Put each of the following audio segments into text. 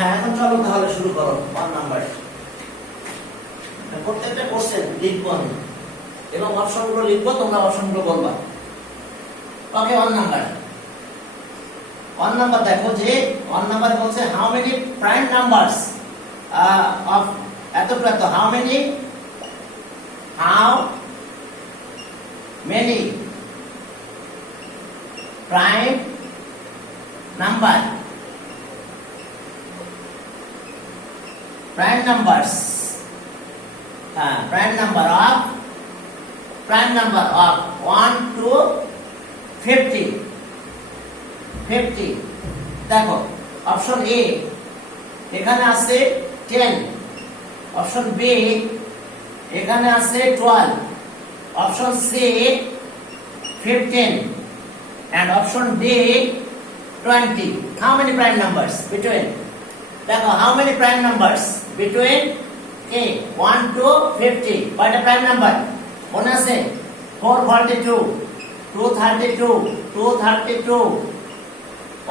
হ্যাঁ, এখন চলো তাহলে শুরু করো 1 নাম্বার। প্রত্যেকটা কোশ্চেন লিখবো আমি এবং অপশনগুলো লিখবো, তোমরা অপশনগুলো বলবা। ওকে, 1 নাম্বার। 1 নাম্বার দেখো যে 1 নাম্বার বলছে how many prime numbers of এত how many prime numbers prime number of 1 to 50 দেখো অপশন এ এখানে আছে 10, অপশন বি এখানে আছে 12, option C 15 and option D 20. How many prime numbers between? দেখো how many prime numbers between 1 to 50? কয়টা prime number মনে আছে? 442, 232, 232,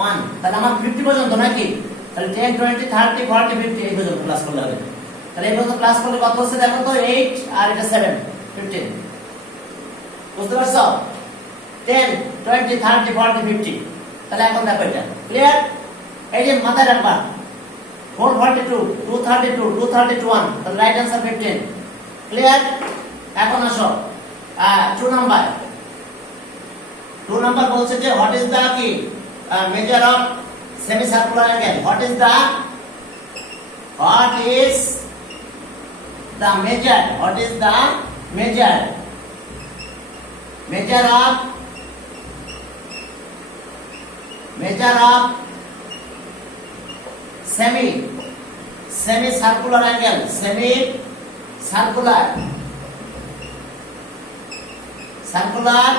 1। তাহলে আমার 50 পর্যন্ত নাকি? তাহলে 10, 20, 30, 40, 50 এই পর্যন্ত ক্লাস করলে হবে। তাহলে এই পর্যন্ত ক্লাস করলে কত হচ্ছে দেখো তো, 8 আর এটা 7, 15। বুঝতে পারছো? 10, 20, 30, 40, 50। তাহলে এখন দেখো এটা ক্লিয়ার। এই যে মাথায় রাখবা 442, 232, 231, তাহলে রাইট आंसर 15। ক্লিয়ার। এখন আসো 2 নাম্বার। 2 নাম্বার বলছে যে হোয়াট ইজ দা কি measure of semi circular angle? What is the measure of semi circular angle, circular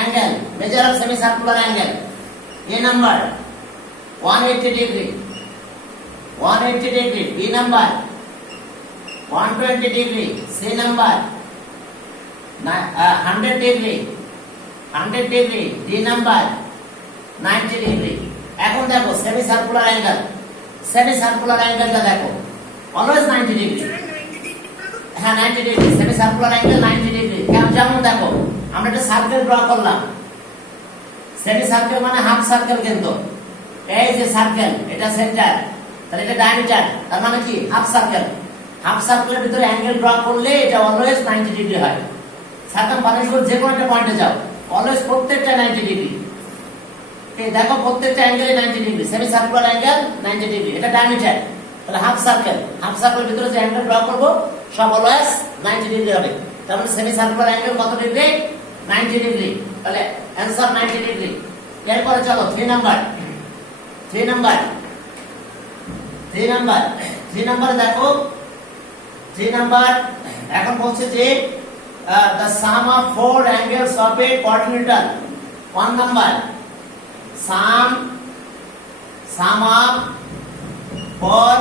angle, measure of semi circular angle. A number 180 degree, 180 degree. B number 120 degree. C number 100 degree, 100 degree. D number 90 degree. এখন দেখো semi circular অ্যাঙ্গেলটা দেখো always 90 degree. হ্যাঁ 90 degree, semi circular angle 90 degree. যেমন দেখো আমরা একটা circle draw করলাম, semi circle মানে হাফ সার্কেল, কিন্তু এই যে সার্কেল এটা সেন্টার, তাহলে এটা ডায়ামিটার, তার মানে কি হাফ সার্কেল। হাফ সার্কেলের ভিতরে অ্যাঙ্গেল ড্র করলে এটা অলওয়েজ 90 ডিগ্রি হয়। সার্কামফারেন্স যে কোনো একটা পয়েন্টে যাও অলওয়েজ প্রত্যেকটা 90 ডিগ্রি। দেখো প্রত্যেকটা অ্যাঙ্গেলে 90 degree, semi circular angle 90 degree, এটা ডায়ামিটার। তাহলে হাফ সার্কেলের ভিতরে যে অ্যাঙ্গেল ড্র করব সব অলওয়েজ 90 ডিগ্রি হবে। তার মানে সেমি সার্কুলার অ্যাঙ্গেল কত ডিগ্রি? 90 ডিগ্রি। তাহলে आंसर 90 ডিগ্রি। এরপরে চলো 3 নাম্বার। দেখো 3 নাম্বার এখন বলছে যে the sum of 4 angles of a quadrilateral. 1 number sum of 4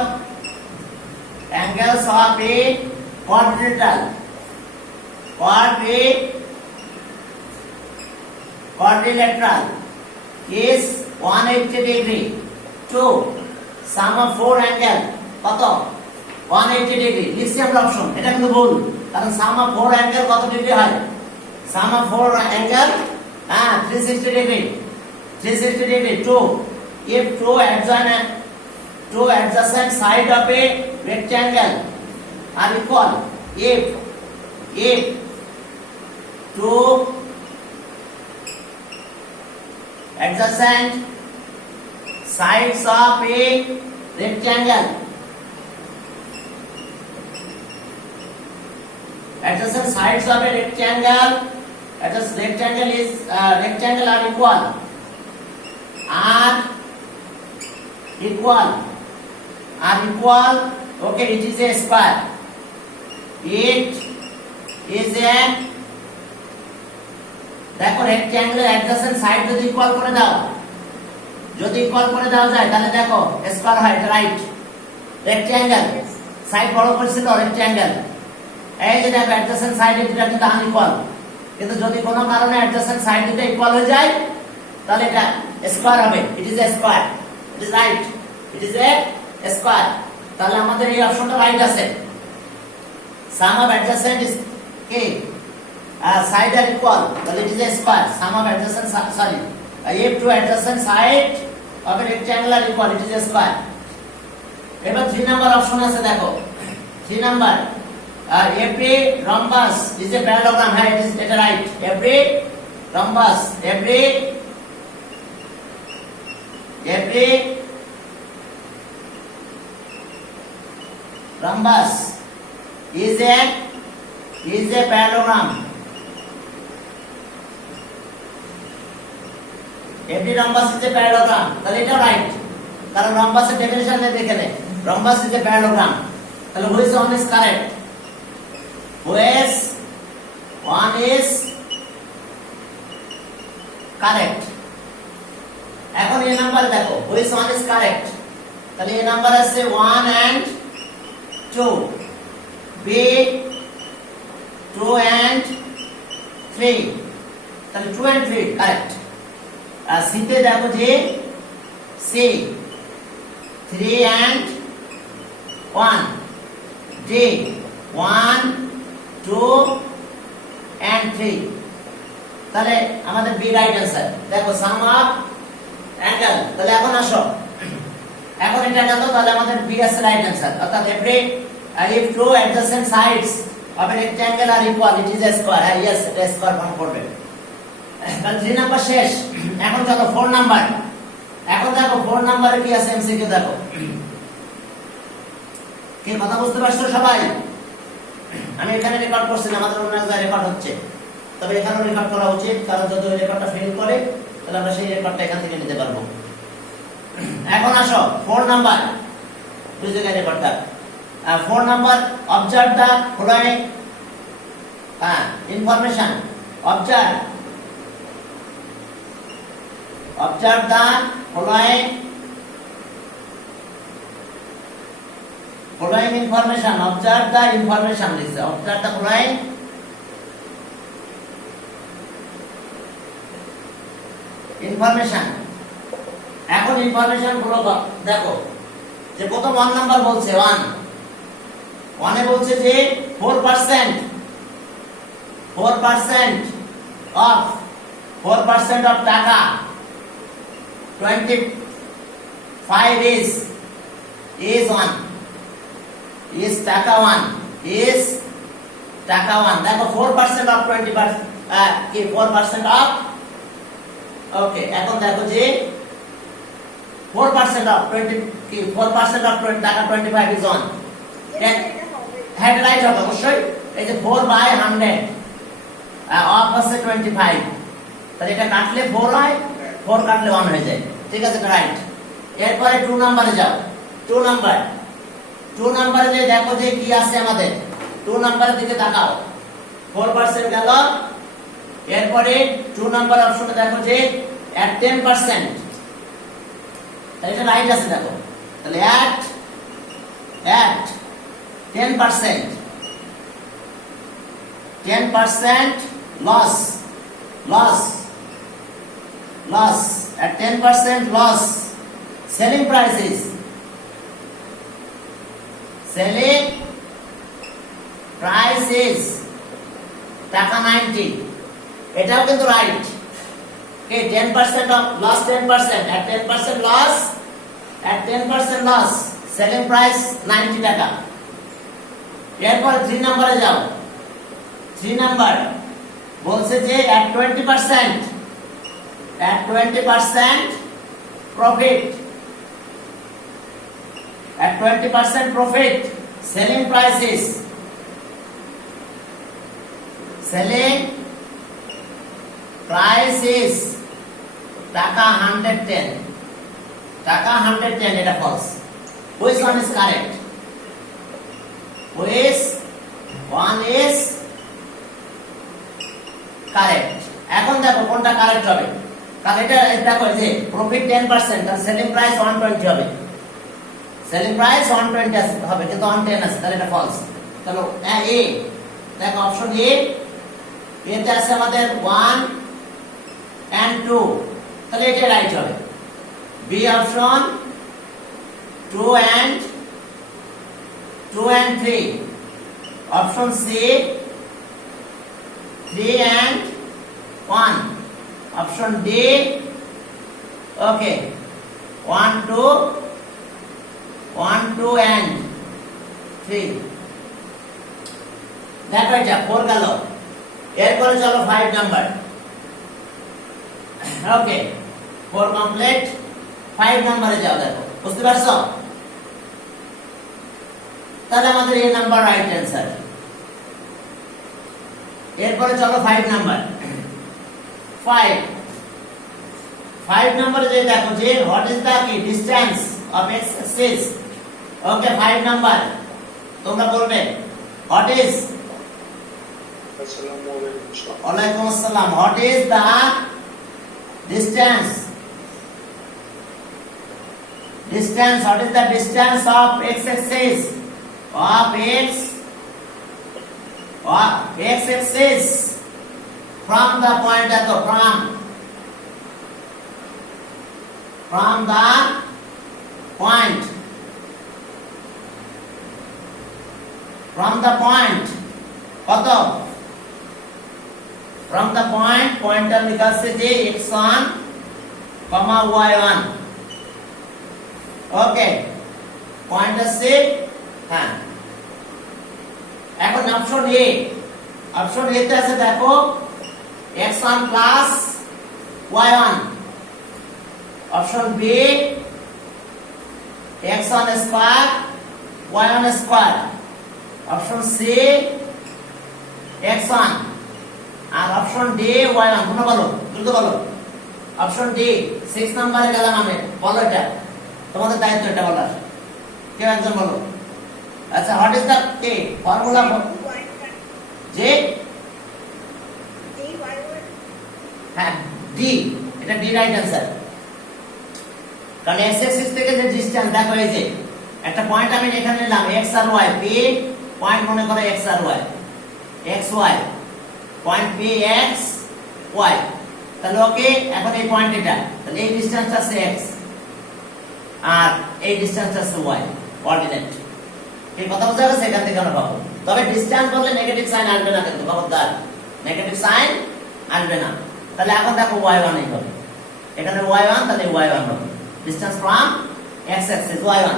angles of a quadrilateral is 180 degree. 2 sum of 4 angle কত? 180 ডিগ্রি। লিখছি আমরা অপশন, এটা কিন্তু ভুল, কারণ sum of 4 angle কত ডিগ্রি হয়? sum of 4 angle 360 degree. 360 degree. 2 if two adjacent side of a rectangle are equal, if two adjacent sides of a rectangle are equal, okay, it is a square. It is a, দেখো রেক্ট্যাঙ্গেলের adjacent side যদি equal করে দাও, যায় তাহলে দেখো square হয়, এটা right. Rectangle side বড় করছিল রেক্ট্যাঙ্গেল, এই যে দেখো অ্যাডজেসেন্ট সাইড এটা কিন্তু আনইকুয়াল, কিন্তু যদি কোনো কারণে অ্যাডজেসেন্ট সাইড দুটো ইকুয়াল হয়ে যায় তাহলে এটা স্কয়ার হবে, it is a square, it is right. It is a square. তাহলে আমাদের এই অপশনটা রাইট আছে। সাম অফ অ্যাডজাসেন্ট ইজ কে সাইড আর ইকুয়াল, তাহলে it is a square. Sum of adjacent sorry if two adjacent side of a rectangle are equal, it is a square. এবার 3 number option আছে দেখো, 3 number every rhombus is a parallelogram. হ্যাঁ এটা right. every rhombus, every rhombus is a parallelogram. every rhombus is a parallelogram, তাহলে এটা right, কারণ rhombus এর definition দেখে নে, rhombus is a parallelogram। তাহলে which one is correct? which one is correct? এখন এই নাম্বারে দেখো which one is correct, তাহলে এই নাম্বার আছে 1 and 2, b 2 and 3, তাহলে 2 and 3 কারেক্ট। আর সিতে দেখো যে সি 3 and 1, ডি 1 2 and 3, তাহলে আমাদের বি রাইট অ্যান্সার। দেখো সাম অফ অ্যাঙ্গেল, তাহলে এখন আসো, এখন এটা গেল, তাহলে আমাদের বি আছে রাইট অ্যান্সার। অর্থাৎ every if two adjacent sides of a rectangle are equal, it is a square. yes এটা স্কয়ার ফর্ম করবে। তাহলে 3 নাম্বার শেষ। এখন চলো 4 নাম্বার। এখন দেখো 4 নাম্বারে কি আছে এমসিকিউ দেখো। কি কথা বুঝতে পারছো সবাই? আমি এখানে রেকর্ড করছি না, আমাদের অন্য জায়গায় রেকর্ড হচ্ছে, তবে এখানেও রেকর্ড করা উচিত, কারণ যদি ওই রেকর্ডটা ফেল করে তাহলে আমরা সেই রেকর্ডটা এখান থেকে নিতে পারবো। এখন আসো 4 নাম্বার, দুই জায়গায় রেকর্ডটা। 4 number observe the following information. observe the following information. observe the information লিখছে, observe the following information। এখন ইনফরমেশন গুলো দেখো, যে প্রথম 1 নাম্বার বলছে 1 এ বলছে যে 4% of টাকা 25 is টাকা 1 দেখো 4% of 20% কি 4% of ওকে। এখন দেখো যে 4% of 20 কি 4% of 20 টাকা 25 is 1, হেড রাইট হবে অবশ্যই। এই যে 4/100 অফ আছে 25, তাহলে এটা কাটলে 4 হয়, 4 কাটলে 1 হয়ে যায়, ঠিক আছে এটা রাইট। এরপরে 2 নম্বরে যাও। 2 নম্বরে যে দেখো যে কি আছে আমাদের, 2 নম্বরের দিকে তাকাও, 4% গেল। এরপরে 2 নম্বর অপশনে দেখো যে at 10%, তাহলে এটা রাইট আছে দেখো, তাহলে at 10% loss at 10% loss. selling prices টাকা 90, এটাও কিন্তু right. okay 10% of loss, 10% at 10% loss selling price 90 টাকা। এরপর 3 নম্বরে যাও। 3 নাম্বার বলছে যে at 20% profit, at 20% profit selling prices টাকা 110, এটা false. which one is correct? which one is correct? এখন দেখো কোনটা কারেক্ট হবে, কারণ এটা দেখো যে প্রফিট 10%, আর সেলিং প্রাইস 120 হবে, সেলিং প্রাইস 120 হবে কিন্তু 110 আছে, তাহলে এটা ফলস। চলো এ দেখো অপশন এতে আছে আমাদের 1 and 2, তাহলে এটা রাইট হবে। B option 2 and 3. Option C, 3 and 1. Option D, okay, 1, 2 and 3. দেখো এটা 4 গেল। এরপরে চলো 5 নাম্বার। ওকে, 4 কমপ্লিট। 5 নম্বরে যাও, দেখো বুঝতে পারছো? তাহলে আমাদের এই নাম্বার রাইট অ্যান্সার। এরপরে চলো 5 নাম্বার। 5 নম্বরে যে দেখো যে হোয়াট ইজ দ্য কি distance of x Axis. Okay, 5 number তোমরা বলবে হোয়াট ইজ, আসসালামু আলাইকুম। ওয়ালাইকুম আসসালাম, what is the distance, what is the distance of x axis, x axis from the point at the from the point কত, from the point pointer লেখা আছে যে x1, y1। ওকে, পয়েন্ট আছে, হ্যাঁ। এখন অপশন এ, অপশন এ তে আছে দেখো x1 plus y1। Option B x1 square y1 square. Option C x1 আর অপশন ডি y1। তোমরা বলো, দ্রুত বলো। অপশন ডি 6 নম্বরে গেলাম আমি, বলো এটা তোমাদের দায়িত্ব, এটা বলার। কেউ একজন বলো। আচ্ছা, what is the K formula, যে হ্যাঁ ডি, এটা ডি রাইট অ্যান্সার। কারণ এক্স অ্যাক্সিস থেকে যে ডিসটেন্স দেখো, এই যে একটা পয়েন্ট আমি এখানে নিলাম এক্স আর ওয়াই, পি পয়েন্ট মনে করো এক্স আর y, x y point p x y. তাহলে ওকে, এখন এই পয়েন্ট এটা, তাহলে এই ডিসটেন্সটা আছে এক্স আর এই ডিসটেন্সটা আছে y, কোঅর্ডিনেট। এই কথা বোঝা গেছে? এখান থেকে আমরা পাবো। তবে ডিসটেন্স বললে নেগেটিভ সাইন আসবে না, কিন্তু খবরদার নেগেটিভ সাইন আসবে না। তাহলে এখন দেখো y1 এই হবে, এখানে y1, তাহলে y1 হবে distance from x Axis y1।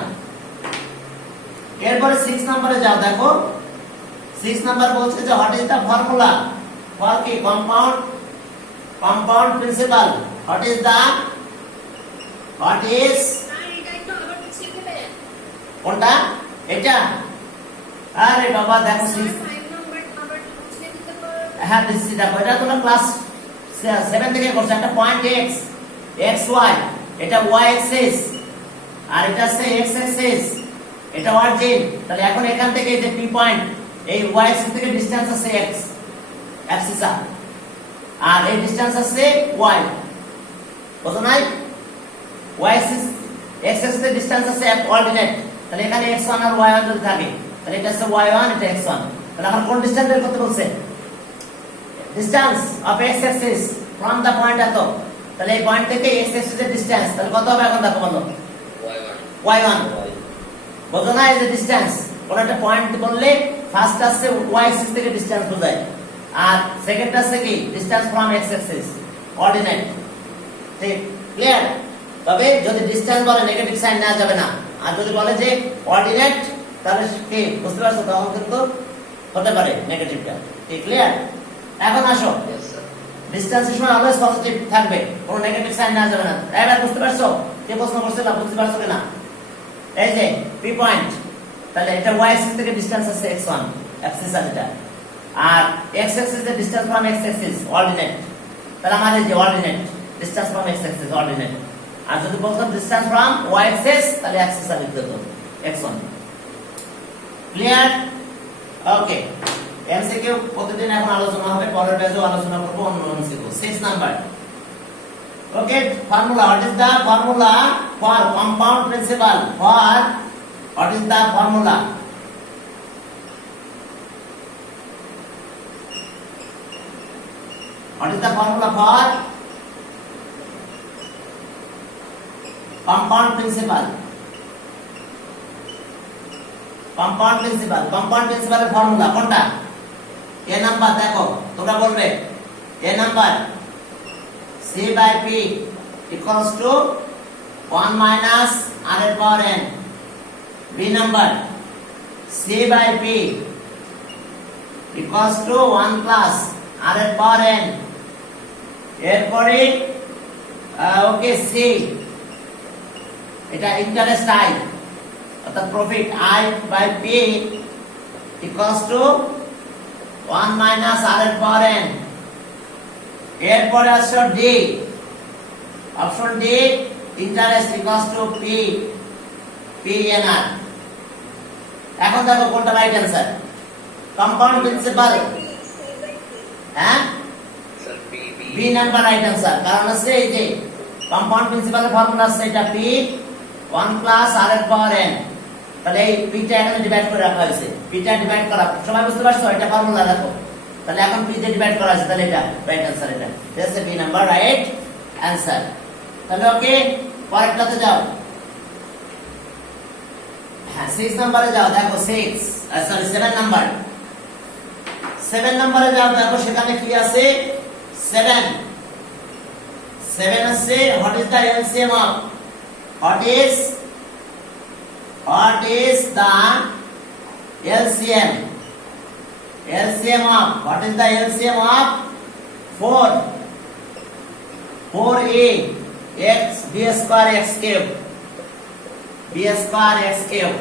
এরপরে 6 নম্বরে যাও, দেখো 6 নাম্বার বলছে যে what is the formula for কি কম্পাউন্ড প্রিন্সিপাল, হোয়াট ইজ কোনটা, এটা? আরে বাবা দেখো, হ্যাঁ দিচ্ছি, দেখো এটা তোমরা ক্লাস 7 থেকে করছো। একটা পয়েন্ট x, xy, এটা y অ্যাক্সিস আর এটা আছে x অ্যাক্সিস, এটা অরিজিন। তাহলে এখন এখান থেকে এই যে p পয়েন্ট, এই y অ্যাক্সিস থেকে ডিসটেন্স আছে x অ্যাক্সিস আর এই ডিসটেন্স আছে y, কত নাই? y অ্যাক্সিস x অ্যাক্সিস এর ডিসটেন্স আছে কোঅর্ডিনেট। তাহলে এখানে x1 আর y1 যদি থাকে, তাহলে এটা আছে y1, এটা x1। তাহলে এখন কোন ডিসটেন্স বের করতে বলছে? Distance of x axis from the point এত। তাহলে এই পয়েন্ট থেকে x অ্যাক্সিস এর ডিসটেন্স তাহলে কত হবে? এখন দেখো বলো, y1। বুঝো না, এই যে ডিসটেন্স, কোন একটা পয়েন্ট বললে ফার্স্ট আসছে y অ্যাক্সিস থেকে ডিসটেন্স বোঝায়, আর সেকেন্ড আসছে কি distance from x axis, coordinate. ঠিক, ক্লিয়ার? তবে যদি ডিসটেন্স বলে নেগেটিভ সাইন নেওয়া যাবে না, আর যদি বলে যে কোঅর্ডিনেট তাহলে কি বুঝতে পারছো, তখন কিন্তু হতে পারে নেগেটিভটা। ঠিক, ক্লিয়ার? এখন আসো, ডিসটেন্সের সময় অলওয়েজ পজিটিভ থাকবে, কোনো নেগেটিভ সাইন নেওয়া যাবে না। এবার বুঝতে পারছো কি প্রশ্ন করছিলাম, বুঝতে পারছো কিনা? এই যে পি পয়েন্ট, তাহলে এটা y অ্যাক্সিস থেকে ডিসটেন্স আছে x1 অ্যাক্সিস আর এটা, আর x অ্যাক্সিস এর distance from x axis coordinate. তাহলে আমাদের যে coordinate distance from x axis coordinate, আর যদি বলতাম ডিসটেন্স ফ্রম y অ্যাক্সিস তাহলে অ্যাক্সিস আর লিখতে হতো x1। ক্লিয়ার? ওকে, এমসিকিউ প্রতিদিন এখন আলোচনা হবে, পরের ব্যাচেও আলোচনা করব অন্য MCQ. 6 number. Okay, formula, what is the formula for compound principal, for what is the formula? What is the formula for compound principle? Compound প্রিন্সিপালের ফর্মুলা কোনটা? এ নাম্বার দেখো তোমরা বলবে A number c by p equals to 1 minus r এর power n। B number c by p equals to 1 plus r এর power n। এরপরে okay C, এটা interest I অর্থাৎ profit I by p equals to 1 minus r এর power n। এরপরে আসছে D, option D interest equals to p p n r. এখন দেখো কোনটা রাইট অ্যান্সার? কম্পাউন্ড প্রিন্সিপাল, হ্যাঁ বি নাম্বার রাইট অ্যান্সার। কারণ আছে এই যে কম্পাউন্ড প্রিন্সিপালের ফর্মুলা আছে এটা p 1 প্লাস r এর পাওয়ার n। তাহলে এই p টা এখানে ডিভাইড করে রাখা হয়েছে, p টা ডিভাইড করা সবাই বুঝতে পারছো? এটা ফর্মুলা রাখো, তাহলে এখন p তে ডিভাইড করা আছে, তাহলে এটা রাইট অ্যান্সার। এটা আছে বি নাম্বার রাইট অ্যান্সার। তাহলে ওকে পরেরটাতে যাও, হ্যাঁ 6 নম্বরে যাও। দেখো 6 সরি 7 নাম্বার, 7 নম্বরে যাও। দেখো সেখানে কি আছে? 7 আছে what is the LCM of what is the LCM of what is the LCM of 4a x b square x cube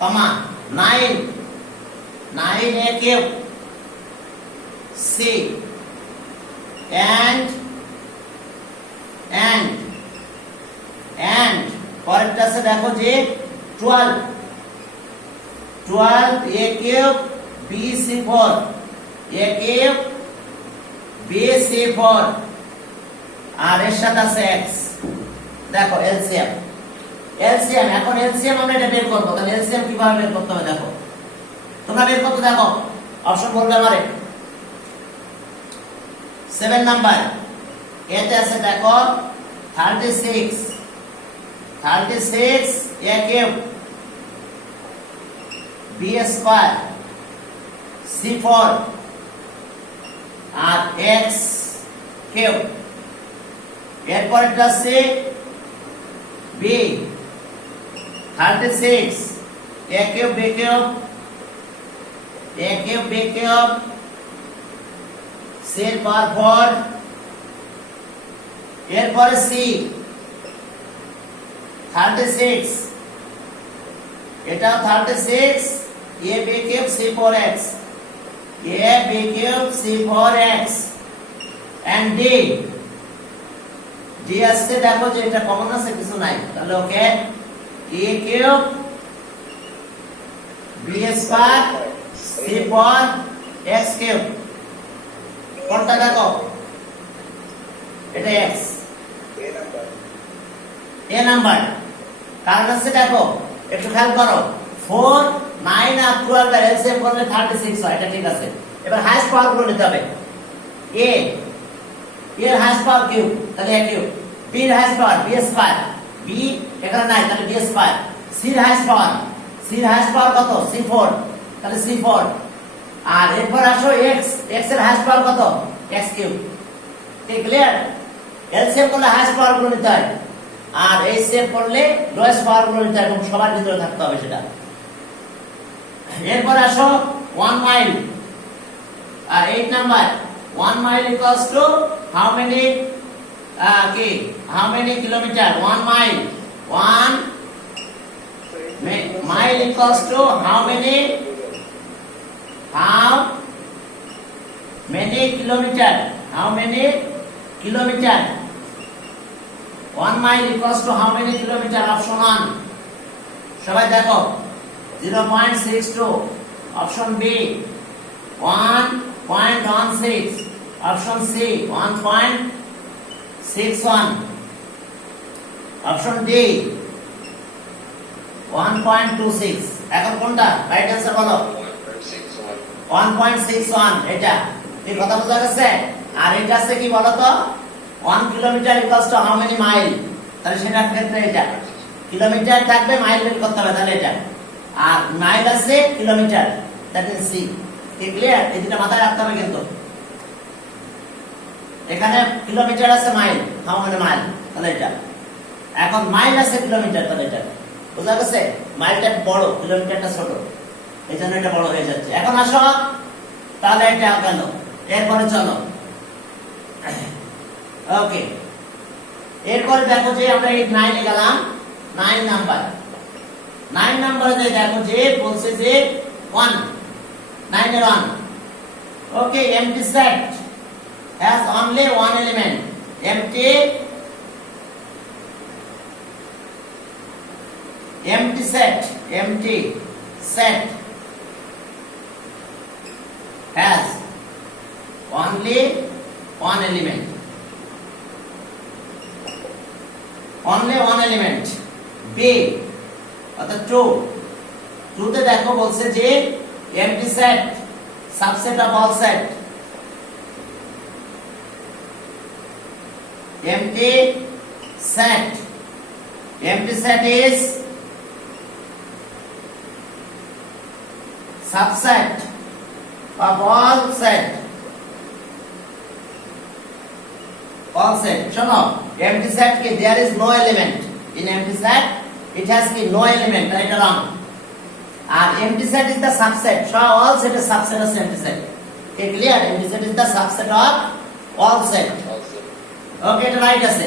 comma 9a cube c and পরেরটা আছে দেখো যে 12 a cube b c4 a cube b c4 আর এর সাথে আছে x। দেখো LCM এখন LCM আমরা এটা বের করব। তাহলে LCM কিভাবে বের করতে হবে দেখো, তোমরা বের করতে দেখো অপশন বলবে আমারে। 7 নাম্বার এতে আছে দেখো 36 a cube b square c4 R x cube। এরপর এটা আছে b 36 a cube b cube c এর পাওয়ার 4। এরপরে c 36 এটা 36 a b cube c4x and d আসছে দেখো যে এটা কমন আছে কিছু নাই, তাহলে ওকে a cube b square c4 x cube। কোনটা দেখো? এটা x এ নাম্বার। কারণ আছে দেখো একটু খেয়াল করো 4 9 আর 12 এর এলসিএম করলে 36 হয়, এটা ঠিক আছে। এবার হাইয়েস্ট পাওয়ার গুলো নিতে হবে। a এর হাইয়েস্ট পাওয়ার কিউব, তাহলে a কিউব। b এর হাইয়েস্ট পাওয়ার b স্কয়ার, b এখানে নাই তাহলে b স্কয়ার। c এর হাইয়েস্ট পাওয়ার কত? c4, তাহলে c4। আর এরপর আসো x এর হাইয়েস্ট পাওয়ার কত? x cube. ঠিক ক্লিয়ার? এলসিএম করলে হাইয়েস্ট পাওয়ার গুলো নিতে হয়, আর এইচসিএফ করলে লোয়েস্ট পাওয়ার গুলো নিতে হয়, এবং সবার ভিতরে থাকতে হবে সেটা। এরপর আসো 1 মাইল আর 8 number 1 mile equals to how many kilometre? 1 mile 1 mile equals to how many kilometre? 1 mile equals to how many kilometer? Option 1 সবাই দেখো 0.62, option B 1.16, option C 1.61, option D 1.26। এখন কোনটা রাইট অ্যান্সার বলো? 1.61 এটা। এই কথা বোঝা গেছে? আর এটা আছে কি বলো তো? 1 kilometre equals to how many mile? তাহলে সেটার ক্ষেত্রে এটা কিলোমিটার থাকবে, মাইল বের করতে হবে, তাহলে এটা আর মাইল আছে কিলোমিটার, দ্যাট ইজ সি। কি ক্লিয়ার? এই দুটো মাথায় রাখতে হবে কিন্তু। এখানে কিলোমিটার আছে মাইল, হাউ মেনি মাইল, তাহলে এটা। এখন মাইল আছে কিলোমিটার, তাহলে এটা বুঝা গেছে? মাইলটা বড়, কিলোমিটারটা ছোট, এই জন্য এটা বড় হয়ে যাচ্ছে। এখন আসো, তাহলে এটা গেল। এরপরে চলো, ওকে, এরপরে দেখো যে আমরা এই 9 এ গেলাম। 9 নাম্বার, 9 নাম্বারে দেখো যে বলছে যে 1, 9 এর 1। Okay, empty set has only one element. Empty set has only one element. Only one element. B অর্থাৎ 2 তে দেখো বলছে যে empty set subset of all set. Empty set is subset of all set. শোনো, empty set কি there is no element in empty set, it has কি no element, right or wrong? R empty set is the subset, so all set is subset of empty set. Okay, clear? Empty set is the subset of all set. ওকে, এটা right আছে।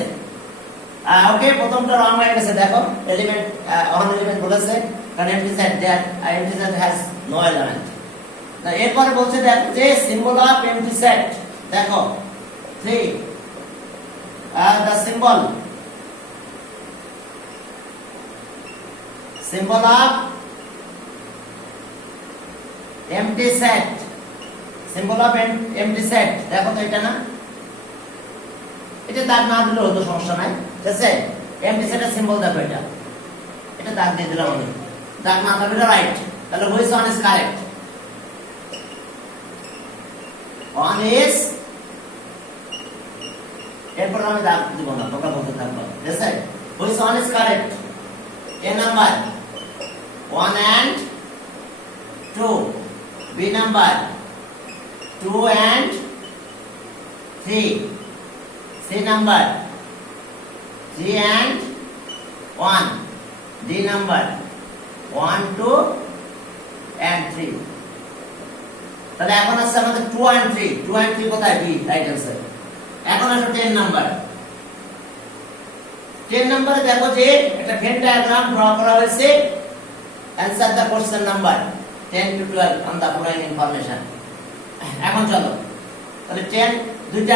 ওকে, প্রথমটা রং হয়ে গেছে। দেখো element, on element বলেছে, কারণ empty set that empty set has no element. এরপরে বলছে দেখো যে সিম্বল অফ এমটি সেট, দেখো 3 the symbol of MT set, symbol of MT set, দেখো তো এটা না, এটা দাগ না দিলে হতো, সমস্যা নাই, ঠিক আছে? এমটি সেটের সিম্বল দেখো, এটা দাগ দিয়ে দিলাম আমি, দাগ না দিলে এটা রাইট। তাহলে which one is correct? One is, এরপর আমি দাগ দিব না, তোমরা বলতে থাকবো, ঠিক আছে? Which one is correct? A number 1 and 2, B number 2 and 3, C number 3 and 1, D number 1, 2 and 3। তাহলে এখন আছে আমাদের 2 and 3, 2 and 3 কোথায়? B, right answer. এখন আসো 10 নাম্বার। 10 নম্বরে দেখো যে একটা ভেন ডায়াগ্রাম ড্র করা হয়েছে। Answer the question number 10 to 12 on the following information. এখন চলো, তাহলে 10